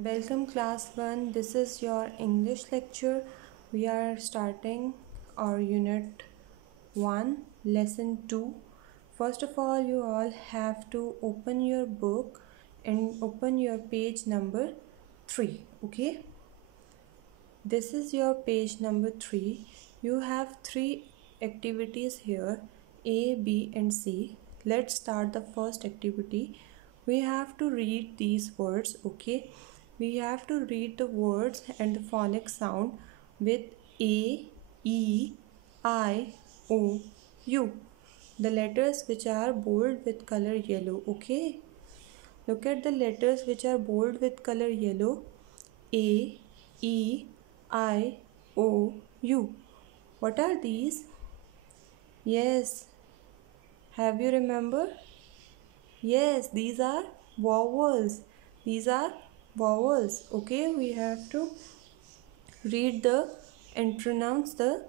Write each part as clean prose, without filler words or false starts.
Welcome class 1. This is your English lecture. We are starting our unit 1 lesson 2. First of all, you all have to open your book and open your page number 3. Okay? This is your page number 3. You have 3 activities here, A, B and C. Let's start the first activity. We have to read these words, okay? We have to read the words and the phonic sound with A, E, I, O, U. The letters which are bold with color yellow, okay? Look at the letters which are bold with color yellow. A, E, I, O, U. What are these? Yes. Have you remember? Yes, these are vowels. These are vowels. Okay, we have to read the and pronounce the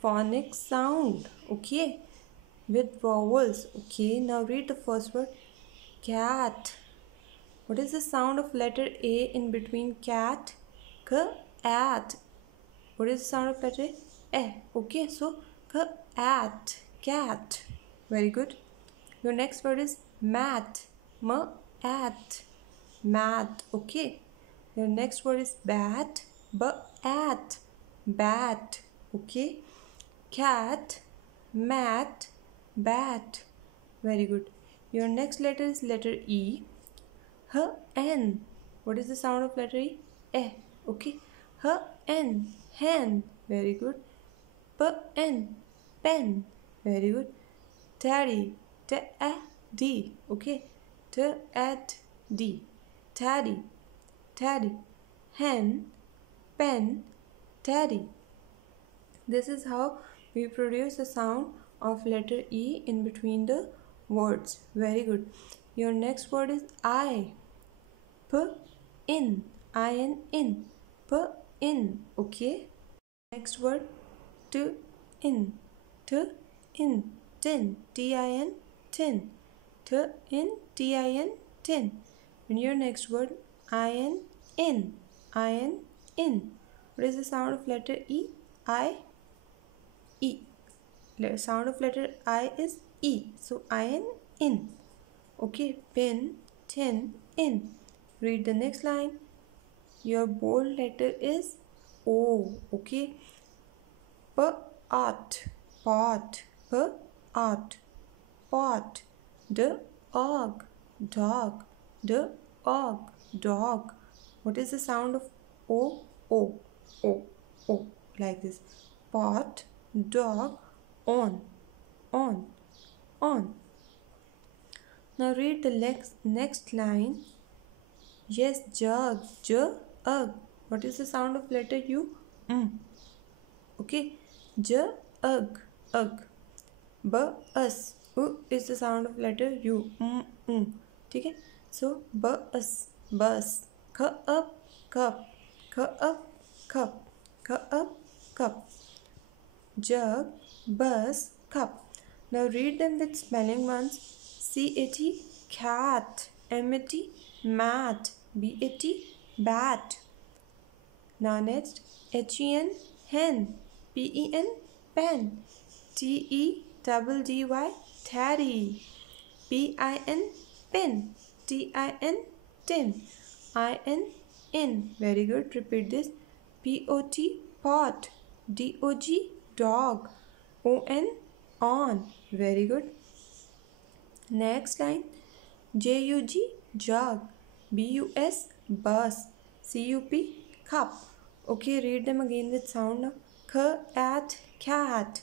phonic sound. Okay, with vowels. Okay, now read the first word. Cat. What is the sound of letter A in between cat? Cat. What is the sound of letter A? Okay, so cat. Very good. Your next word is mat. At. Mat. Okay. Your next word is bat. At. Bat. Okay. Cat. Mat. Bat. Very good. Your next letter is letter E. N. What is the sound of letter E? Okay. N. Hen. Very good. Pen. Pen. Very good. Taddy. D. Okay. D. Taddy. Taddy. Hen. Pen. Taddy. This is how we produce the sound of letter E in between the words. Very good. Your next word is I. In. In. In. Okay. Next word in. In. Tin. Tin. Tin. And your next word in. In. What is the sound of letter E? E. The sound of letter I is E. So in. Okay. Pin. Tin. In. Read the next line. Your bold letter is O. Okay. Pot. Pot. Pot. Pot. Dog. Dog. Dog. What is the sound of O? O. O. O. Like this. Pot. Dog. On. On. Now read the next line. Yes, jug. Jug. What is the sound of letter U? Okay. Jug. Bus. U is the sound of letter U. Okay. So bus. Cup. Cup. Jug. Bus. Cup. Now read them with spelling ones. C-A-T. Cat. M-A-T. Mat. B-A-T. Bat. Now next. H-E-N. Hen. P-E-N. Pen. T-E-D-D-Y. Taddy. P-I-N. Pin. T-I-N. Tin. I-N. In. Very good. Repeat this. P-O-T. Pot. D-O-G. Dog. O-N. On. Very good. Next line. J-U-G. Jug. B-U-S. Bus. C-U-P. Cup. Okay, read them again with sound. Cat. Cat.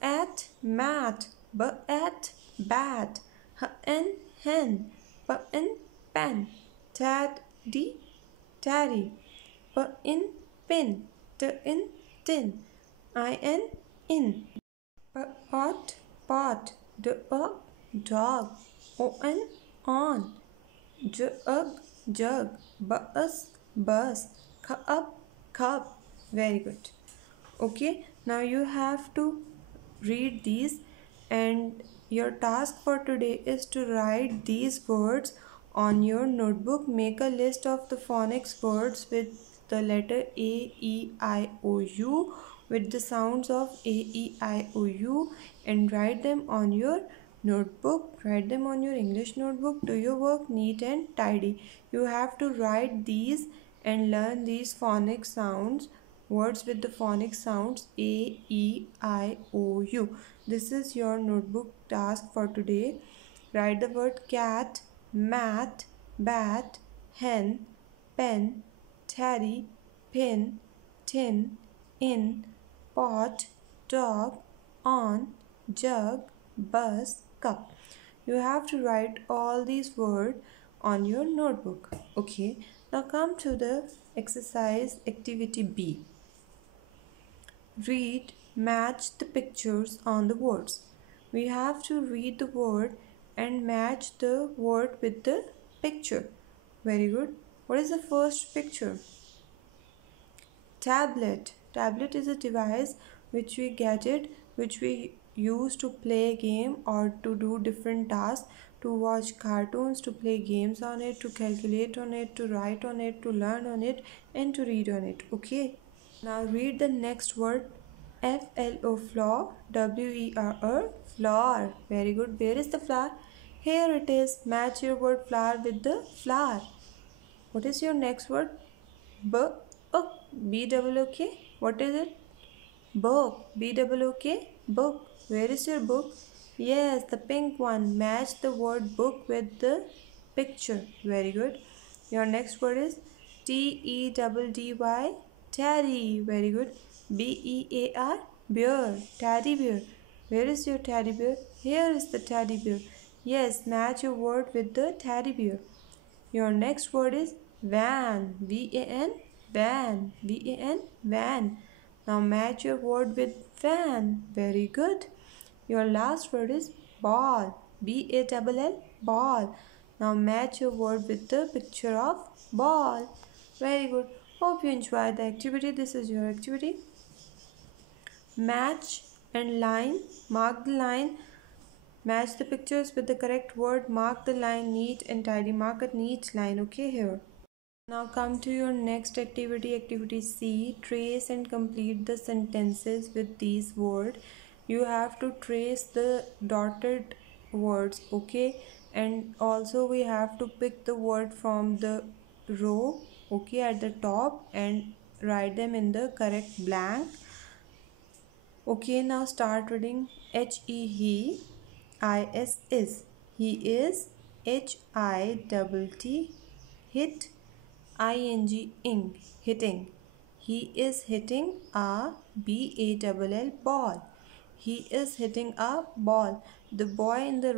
At mat. At bat. Hen. Pen. Pen. Taddy. Pin. Tin. In. Pot. Dog. On. Jug. Bus. Cup. Very good. Okay, now you have to read these, and your task for today is to write these words On your notebook, make a list of the phonics words with the letter A, E, I, O, U, with the sounds of A, E, I, O, U, and write them on your notebook. Write them on your English notebook. Do your work neat and tidy. You have to write these and learn these phonic sounds, words with the phonic sounds A, E, I, O, U. This is your notebook task for today. Write the word cat, mat, bat, hen, pen, teddy, pin, tin, in, pot, dog, on, jug, bus, cup. You have to write all these words on your notebook. Okay, now come to the exercise activity B. Read, match the pictures on the words. We have to read the word and match the word with the picture. Very good. What is the first picture? Tablet. Tablet is a device which we use to play a game or to do different tasks, to watch cartoons, to play games on it, to calculate on it, to write on it, to learn on it, and to read on it. Okay. Now read the next word. F-L-O, floor. W-E-R-R, flower. Very good. Where is the flower? Here it is. Match your word flower with the flower. What is your next word? Book. B-double-O-K. What is it? Book. B-double-O-K. Book. Where is your book? Yes, the pink one. Match the word book with the picture. Very good. Your next word is T-E-D-D-Y. Teddy. Very good. B-E-A-R. Bear. Teddy bear. Where is your teddy bear? Here is the teddy bear. Yes, match your word with the teddy bear. Your next word is van. V-A-N. Van. V-A-N. Van. Now match your word with van. Very good. Your last word is ball. B-A-L-L. Ball. Now match your word with the picture of ball. Very good. Hope you enjoyed the activity. This is your activity. Match and line. Mark the line. Match the pictures with the correct word. Mark the line neat and tidy. Mark a neat line. Okay, here. Now come to your next activity. Activity C. Trace and complete the sentences with these words. You have to trace the dotted words. Okay. And also we have to pick the word from the row. Okay, at the top, and write them in the correct blank. Okay, now start reading. He, is, he is, HITT, hit, ing, hitting. He is hitting a ball, ball. He is hitting a ball. The boy in the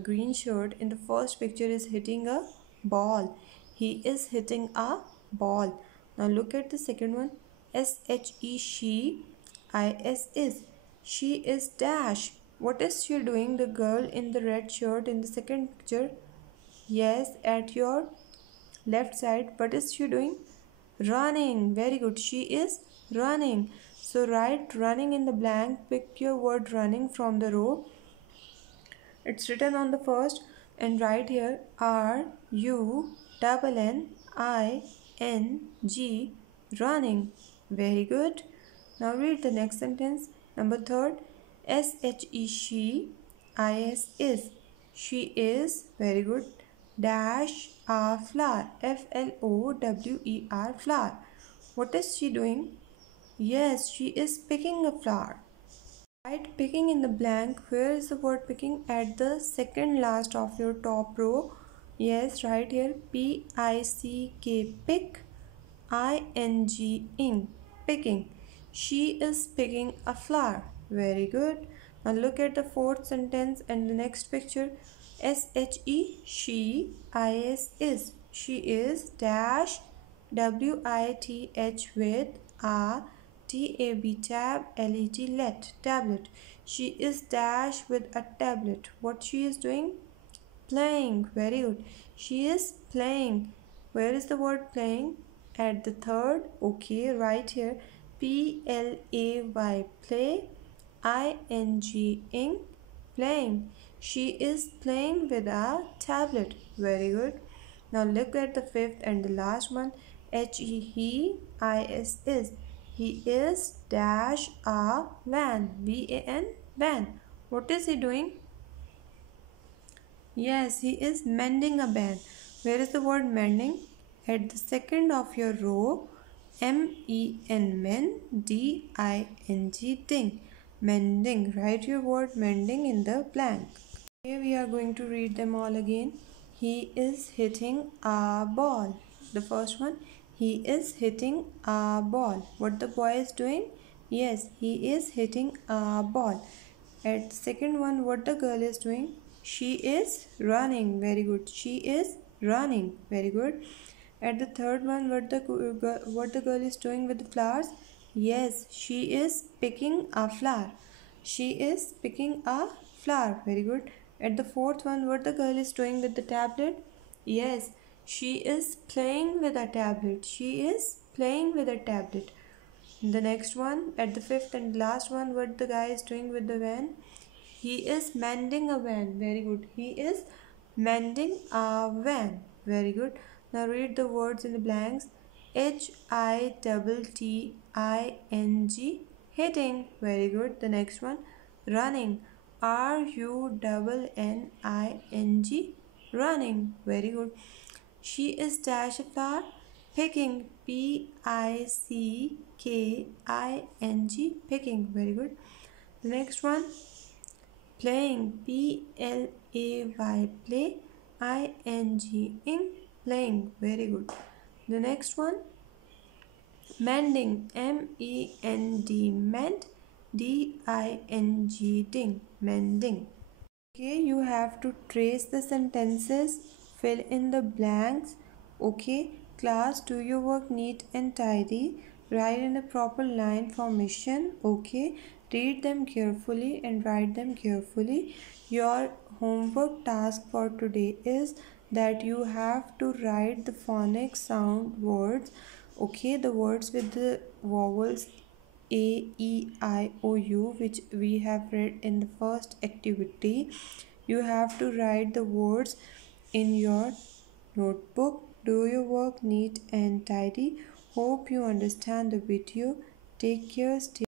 green shirt in the first picture is hitting a ball. He is hitting a ball. Now look at the second one. she, is. She is dash. What is she doing? The girl in the red shirt in the second picture. Yes, at your left side. What is she doing? Running. Very good. She is running. So write running in the blank. Pick your word running from the row. It's written on the first, and write here RUNNING, running. Very good. Now read the next sentence. Number third. she, is. She is. Very good. Dash a flower. FLOWER, flower. What is she doing? Yes, she is picking a flower. Write picking in the blank. Where is the word picking? At the second last of your top row. Yes, right here. P-I-C-K, pick. I-N-G, picking. She is picking a flower. Very good. Now look at the fourth sentence and the next picture. she, is. She is dash WITH with a tablet, tablet. She is dash with a tablet. What she is doing? Playing. Very good. She is playing. Where is the word playing? At the third. Okay, right here. PLAY, play. ING, ing. Playing. She is playing with a tablet. Very good. Now look at the fifth and the last one. He is. He is dash a van. van. Van. What is he doing? Yes, he is mending a van. Where is the word mending? At the second of your row, M-E-N, men, D-I-N-G, ding. Mending. Write your word mending in the blank. Here we are going to read them all again. He is hitting a ball. The first one, he is hitting a ball. What the boy is doing? Yes, he is hitting a ball. At the second one, what the girl is doing? She is running. Very good. She is running. Very good. At the third one, what the girl is doing with the flowers? Yes, she is picking a flower. She is picking a flower. Very good. At the fourth one, what the girl is doing with the tablet? Yes, she is playing with a tablet. She is playing with a tablet. The next one, at the fifth and last one, what the guy is doing with the van? He is mending a van. Very good. He is mending a van. Very good. Now read the words in the blanks. Hitting. Hitting. Very good. The next one. Running. Running. Running. Very good. She is dash a flower. Picking. Picking. Picking. Very good. The next one. Playing. Play. Play. ing. Playing. Very good. The next one. Mending. Mend. Mend. Ding. Mending. Okay, you have to trace the sentences, fill in the blanks. Okay, class, do your work neat and tidy. Write in a proper line formation. Okay, read them carefully and write them carefully. Your homework task for today is that you have to write the phonic sound words. Okay, the words with the vowels a, E, I, O, U, which we have read in the first activity. You have to write the words in your notebook. Do your work neat and tidy. Hope you understand the video. Take care. Stay